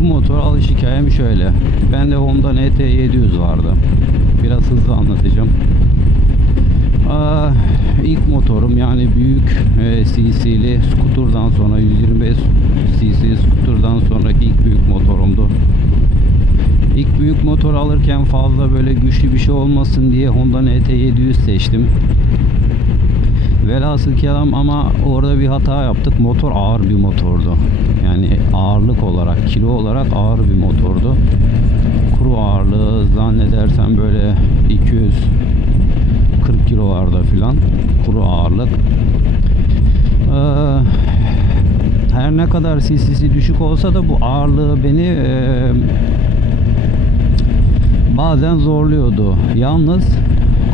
Bu motor alış hikayem şöyle. Bende Honda NT 700 vardı. Biraz hızlı anlatacağım. Aa, ilk motorum yani büyük e, CC'li skuturdan sonra 125 cc skuturdan sonraki ilk büyük motorumdu. İlk büyük motor alırken fazla böyle güçlü bir şey olmasın diye Honda NT 700 seçtim. Velhasıl kelam ama orada bir hata yaptık. Motor ağır bir motordu. Yani ağırlık olarak, kilo olarak ağır bir motordu. Kuru ağırlığı zannedersem böyle 240 kilolarda filan kuru ağırlık. Ee, her ne kadar CC'si düşük olsa da bu ağırlığı beni e, bazen zorluyordu. Yalnız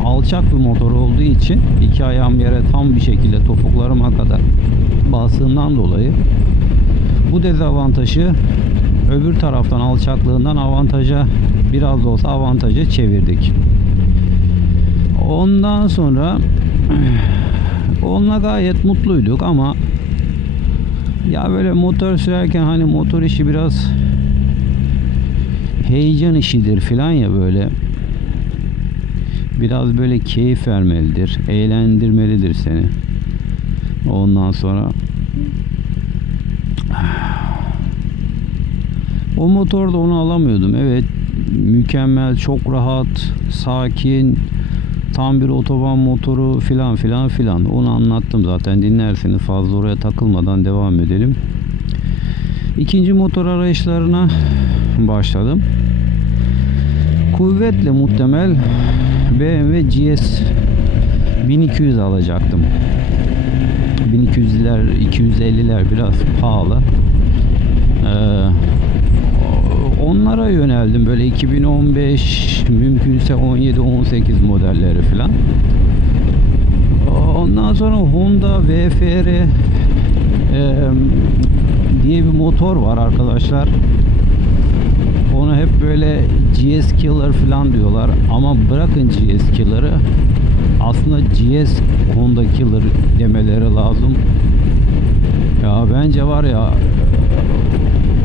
alçak bir motor olduğu için iki ayağım yere tam bir şekilde topuklarıma kadar bastığından dolayı bu dezavantajı öbür taraftan alçaklığından avantaja biraz da olsa avantaja çevirdik. Ondan sonra onunla gayet mutluyduk ama ya böyle motor sürerken hani motor işi biraz heyecan işidir filan ya böyle biraz böyle keyif vermelidir, eğlendirmelidir seni. Ondan sonra o motorda onu alamıyordum. Evet, mükemmel, çok rahat, sakin, tam bir otoban motoru filan filan filan. Onu anlattım zaten. Dinlerseniz fazla oraya takılmadan devam edelim. İkinci motor arayışlarına başladım. Kuvvetle muhtemel BMW GS 1200 alacaktım. 1200'ler 250'ler biraz pahalı. Ee, onlara yöneldim böyle 2015 mümkünse 17 18 modelleri falan. Ondan sonra Honda VFR e, diye bir motor var arkadaşlar. Onu hep böyle GS Killer falan diyorlar ama bırakın GS Killer'ı aslında GS Honda Killer demeleri lazım. Ya bence var ya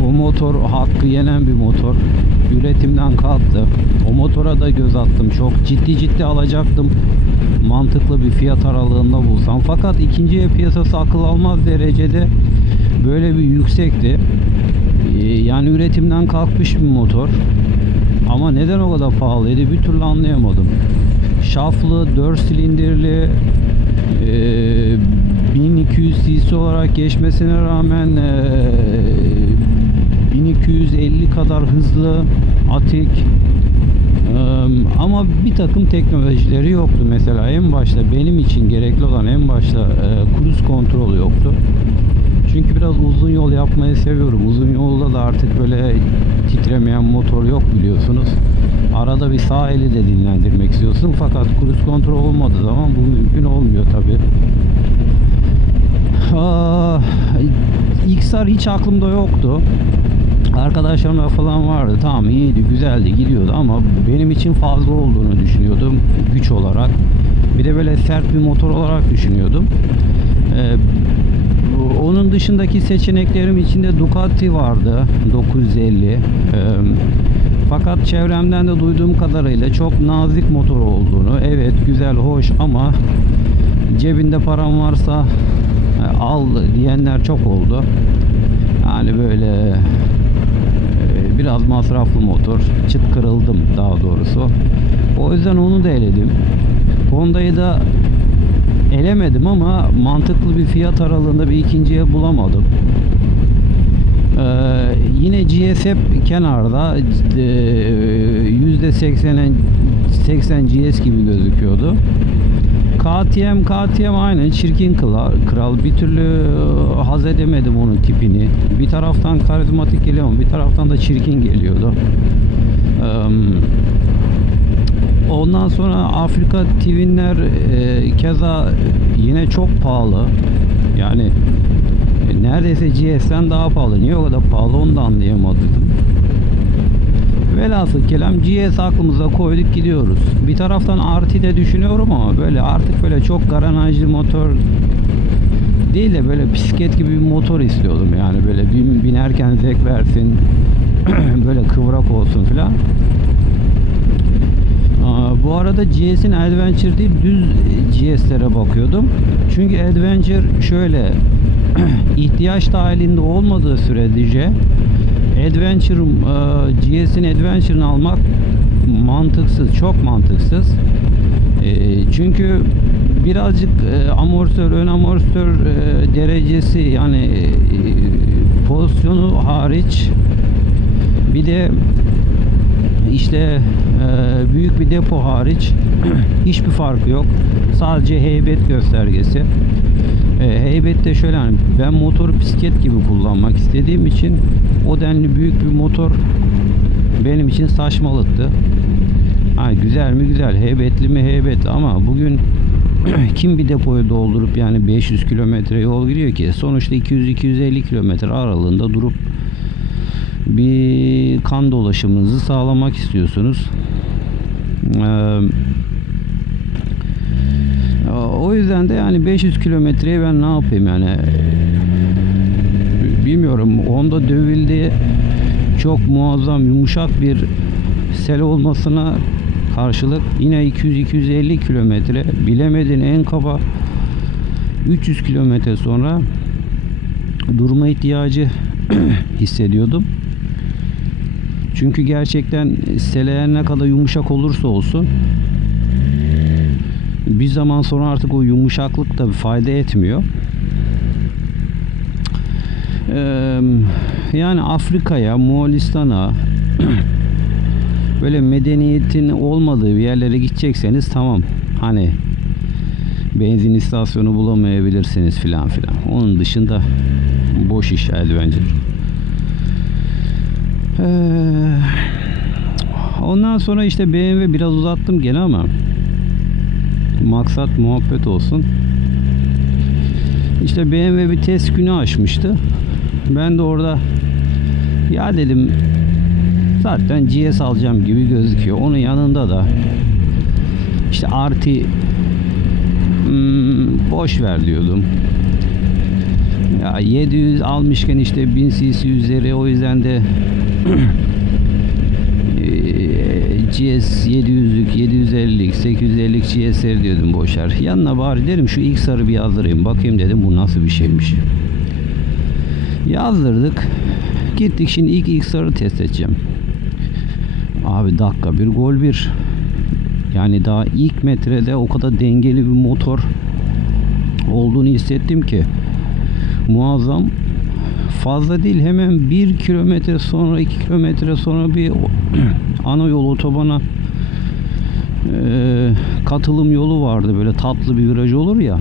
o motor hakkı yenen bir motor. Üretimden kalktı. O motora da göz attım. Çok ciddi ciddi alacaktım. Mantıklı bir fiyat aralığında bulsam. Fakat ikinci piyasası akıl almaz derecede böyle bir yüksekti. Ee, Yani üretimden kalkmış bir motor. Ama neden o kadar pahalıydı bir türlü anlayamadım. Şaflı, 4 silindirli, e, 1200 cc olarak geçmesine rağmen e, 1250 kadar hızlı, atik. Ama bir takım teknolojileri yoktu. Mesela en başta benim için gerekli olan en başta e, cruise kontrolü yoktu. Çünkü biraz uzun yol yapmayı seviyorum. Uzun yolda da artık böyle titremeyen motor yok biliyorsunuz. Arada bir sağ eli de dinlendirmek istiyorsun. Fakat cruise kontrol olmadığı zaman bu mümkün olmuyor tabi. XR hiç aklımda yoktu. Arkadaşlarımla falan vardı. Tamam iyiydi, güzeldi, gidiyordu ama benim için fazla olduğunu düşünüyordum güç olarak. Bir de böyle sert bir motor olarak düşünüyordum. Ee, onun dışındaki seçeneklerim içinde Ducati vardı 950. Ee, fakat çevremden de duyduğum kadarıyla çok nazik motor olduğunu, evet güzel, hoş ama cebinde param varsa e, al diyenler çok oldu. Yani böyle biraz masraflı motor. Çıt kırıldım daha doğrusu. O yüzden onu da eledim. Honda'yı da elemedim ama mantıklı bir fiyat aralığında bir ikinciye bulamadım. Ee, yine GS hep kenarda e, yüzde 80'e 80 GS gibi gözüküyordu. KTM KTM aynı çirkin kral, kral bir türlü e, haz edemedim onun tipini. Bir taraftan karizmatik geliyor ama bir taraftan da çirkin geliyordu. Ondan sonra Afrika Twin'ler e, keza yine çok pahalı. Yani e, neredeyse GS'den daha pahalı. Niye o kadar pahalı onu da anlayamadım. Velhasıl kelam GS aklımıza koyduk gidiyoruz. Bir taraftan RT de düşünüyorum ama böyle artık böyle çok garanajlı motor değil de böyle bisiklet gibi bir motor istiyordum yani böyle bin, binerken zevk versin böyle kıvrak olsun filan. Bu arada GS'in Adventure değil düz GS'lere bakıyordum. Çünkü Adventure şöyle ihtiyaç dahilinde olmadığı sürece Adventure e, GS'in Adventure'ını almak mantıksız, çok mantıksız. E, çünkü birazcık e, amortisör, ön amortisör e, derecesi yani e, pozisyonu hariç bir de işte e, büyük bir depo hariç hiçbir farkı yok. Sadece heybet göstergesi. E, heybet de şöyle hani ben motoru bisiklet gibi kullanmak istediğim için o denli büyük bir motor benim için saçmalıktı. Ha, güzel mi güzel, heybetli mi heybet ama bugün kim bir depoyu doldurup yani 500 kilometre yol gidiyor ki sonuçta 200-250 kilometre aralığında durup bir kan dolaşımınızı sağlamak istiyorsunuz. Ee, o yüzden de yani 500 kilometreye ben ne yapayım yani bilmiyorum onda dövüldi çok muazzam yumuşak bir sel olmasına karşılık yine 200-250 kilometre bilemedin en kaba 300 kilometre sonra durma ihtiyacı hissediyordum. Çünkü gerçekten seleyen ne kadar yumuşak olursa olsun bir zaman sonra artık o yumuşaklık da fayda etmiyor. Ee, yani Afrika'ya, Moğolistan'a böyle medeniyetin olmadığı bir yerlere gidecekseniz tamam. Hani benzin istasyonu bulamayabilirsiniz filan filan. Onun dışında boş iş Adventure. Ee, ondan sonra işte BMW biraz uzattım gene ama maksat muhabbet olsun. İşte BMW bir test günü açmıştı. Ben de orada ya dedim zaten GS alacağım gibi gözüküyor. Onun yanında da işte artı hmm, boş ver diyordum. Ya 700 almışken işte 1000 cc üzeri o yüzden de GS 700'lük, 750'lik, 850'lik GS'ler diyordum boşver. Yanına bari dedim şu ilk sarı bir yazdırayım. Bakayım dedim bu nasıl bir şeymiş. Yazdırdık. Gittik şimdi ilk ilk sarı test edeceğim. Abi dakika bir gol bir. Yani daha ilk metrede o kadar dengeli bir motor olduğunu hissettim ki muazzam. Fazla değil hemen bir kilometre sonra iki kilometre sonra bir ana yol otobana e, katılım yolu vardı. Böyle tatlı bir viraj olur ya.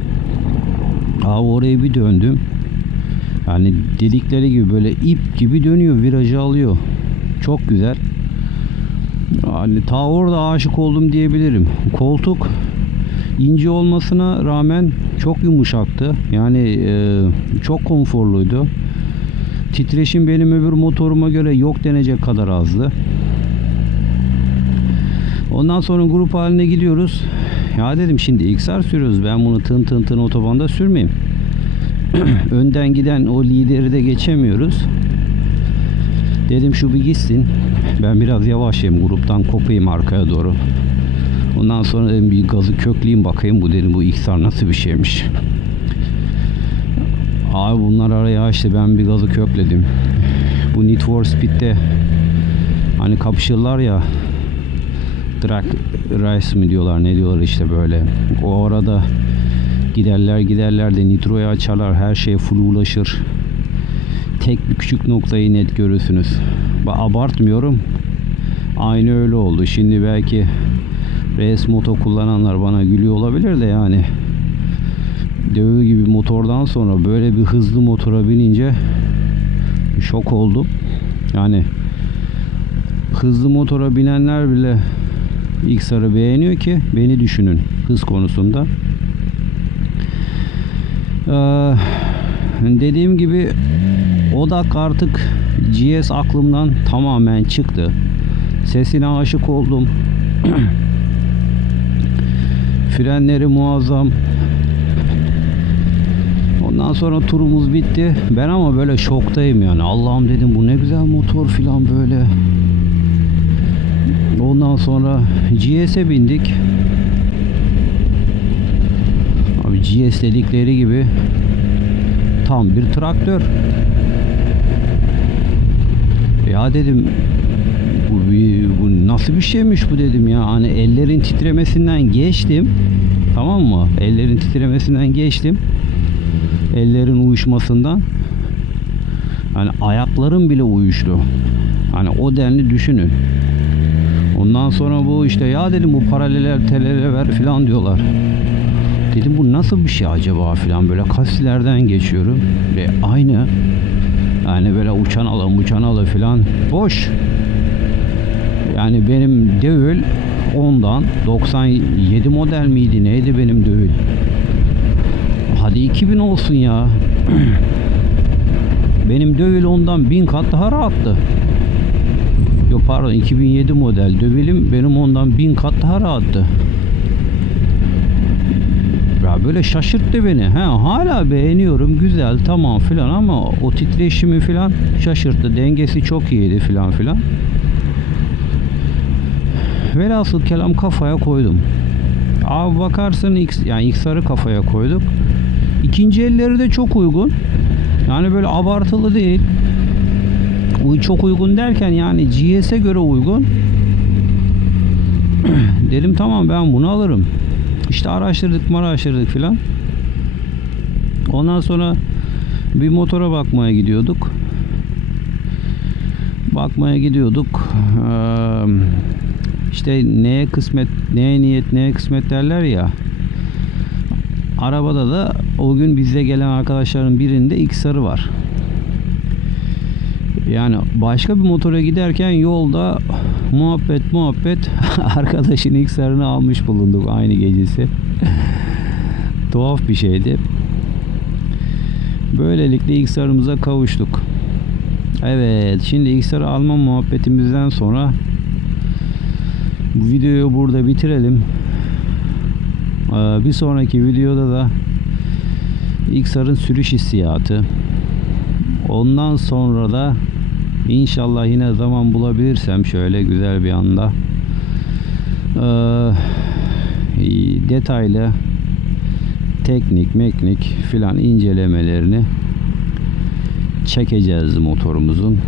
Abi oraya bir döndüm. Yani dedikleri gibi böyle ip gibi dönüyor virajı alıyor. Çok güzel. Yani ta orada aşık oldum diyebilirim. Koltuk ince olmasına rağmen çok yumuşaktı yani e, çok konforluydu titreşim benim öbür motoruma göre yok denecek kadar azdı Ondan sonra grup haline gidiyoruz. Ya dedim şimdi XR sürüyoruz. Ben bunu tın tın tın otobanda sürmeyeyim. Önden giden o lideri de geçemiyoruz. Dedim şu bir gitsin. Ben biraz yavaşlayayım. Gruptan kopayım arkaya doğru. Ondan sonra dedim bir gazı kökleyeyim bakayım. Bu dedim bu XR nasıl bir şeymiş. Abi bunlar araya açtı. Ben bir gazı kökledim. Bu Need for Speed'de hani kapışırlar ya drag race mi diyorlar ne diyorlar işte böyle. O arada giderler giderler de nitroyu açarlar her şey full ulaşır. Tek bir küçük noktayı net görürsünüz. Ba abartmıyorum. Aynı öyle oldu. Şimdi belki race moto kullananlar bana gülüyor olabilir de yani dövü gibi motordan sonra böyle bir hızlı motora binince şok oldum. Yani hızlı motora binenler bile XR'ı beğeniyor ki beni düşünün hız konusunda. Ee, dediğim gibi odak artık GS aklımdan tamamen çıktı. Sesine aşık oldum. Frenleri muazzam. Ondan sonra turumuz bitti. Ben ama böyle şoktayım yani. Allah'ım dedim bu ne güzel motor filan böyle. Ondan sonra GS'e bindik. Abi GS dedikleri gibi tam bir traktör. Ya dedim bu, bir- nasıl bir şeymiş bu dedim ya. Hani ellerin titremesinden geçtim. Tamam mı? Ellerin titremesinden geçtim. Ellerin uyuşmasından. Hani ayaklarım bile uyuştu. Hani o denli düşünün. Ondan sonra bu işte ya dedim bu paraleler telere ver filan diyorlar. Dedim bu nasıl bir şey acaba filan böyle kasilerden geçiyorum. Ve aynı yani böyle uçan alı uçan alı filan boş. Yani benim Devil ondan 97 model miydi neydi benim Devil? Hadi 2000 olsun ya. benim Devil ondan bin kat daha rahattı. Yok pardon 2007 model Devil'im benim ondan bin kat daha rahattı. Ya böyle şaşırttı beni. He, hala beğeniyorum güzel tamam filan ama o titreşimi filan şaşırttı. Dengesi çok iyiydi filan filan. Velhasıl kelam kafaya koydum. Abi bakarsın X, yani XR'ı kafaya koyduk. İkinci elleri de çok uygun. Yani böyle abartılı değil. Çok uygun derken yani GS'e göre uygun. Dedim tamam ben bunu alırım. İşte araştırdık araştırdık filan. Ondan sonra bir motora bakmaya gidiyorduk. Bakmaya gidiyorduk. Eee, işte neye kısmet, neye niyet, neye kısmet derler ya. Arabada da o gün bize gelen arkadaşların birinde XR'ı var. Yani başka bir motora giderken yolda muhabbet muhabbet arkadaşın XR'ını almış bulunduk aynı gecesi. Tuhaf bir şeydi. Böylelikle XR'ımıza kavuştuk. Evet şimdi XR alma muhabbetimizden sonra bu videoyu burada bitirelim. Ee, bir sonraki videoda da XR'ın sürüş hissiyatı. Ondan sonra da inşallah yine zaman bulabilirsem şöyle güzel bir anda ee, detaylı teknik, meknik filan incelemelerini çekeceğiz motorumuzun.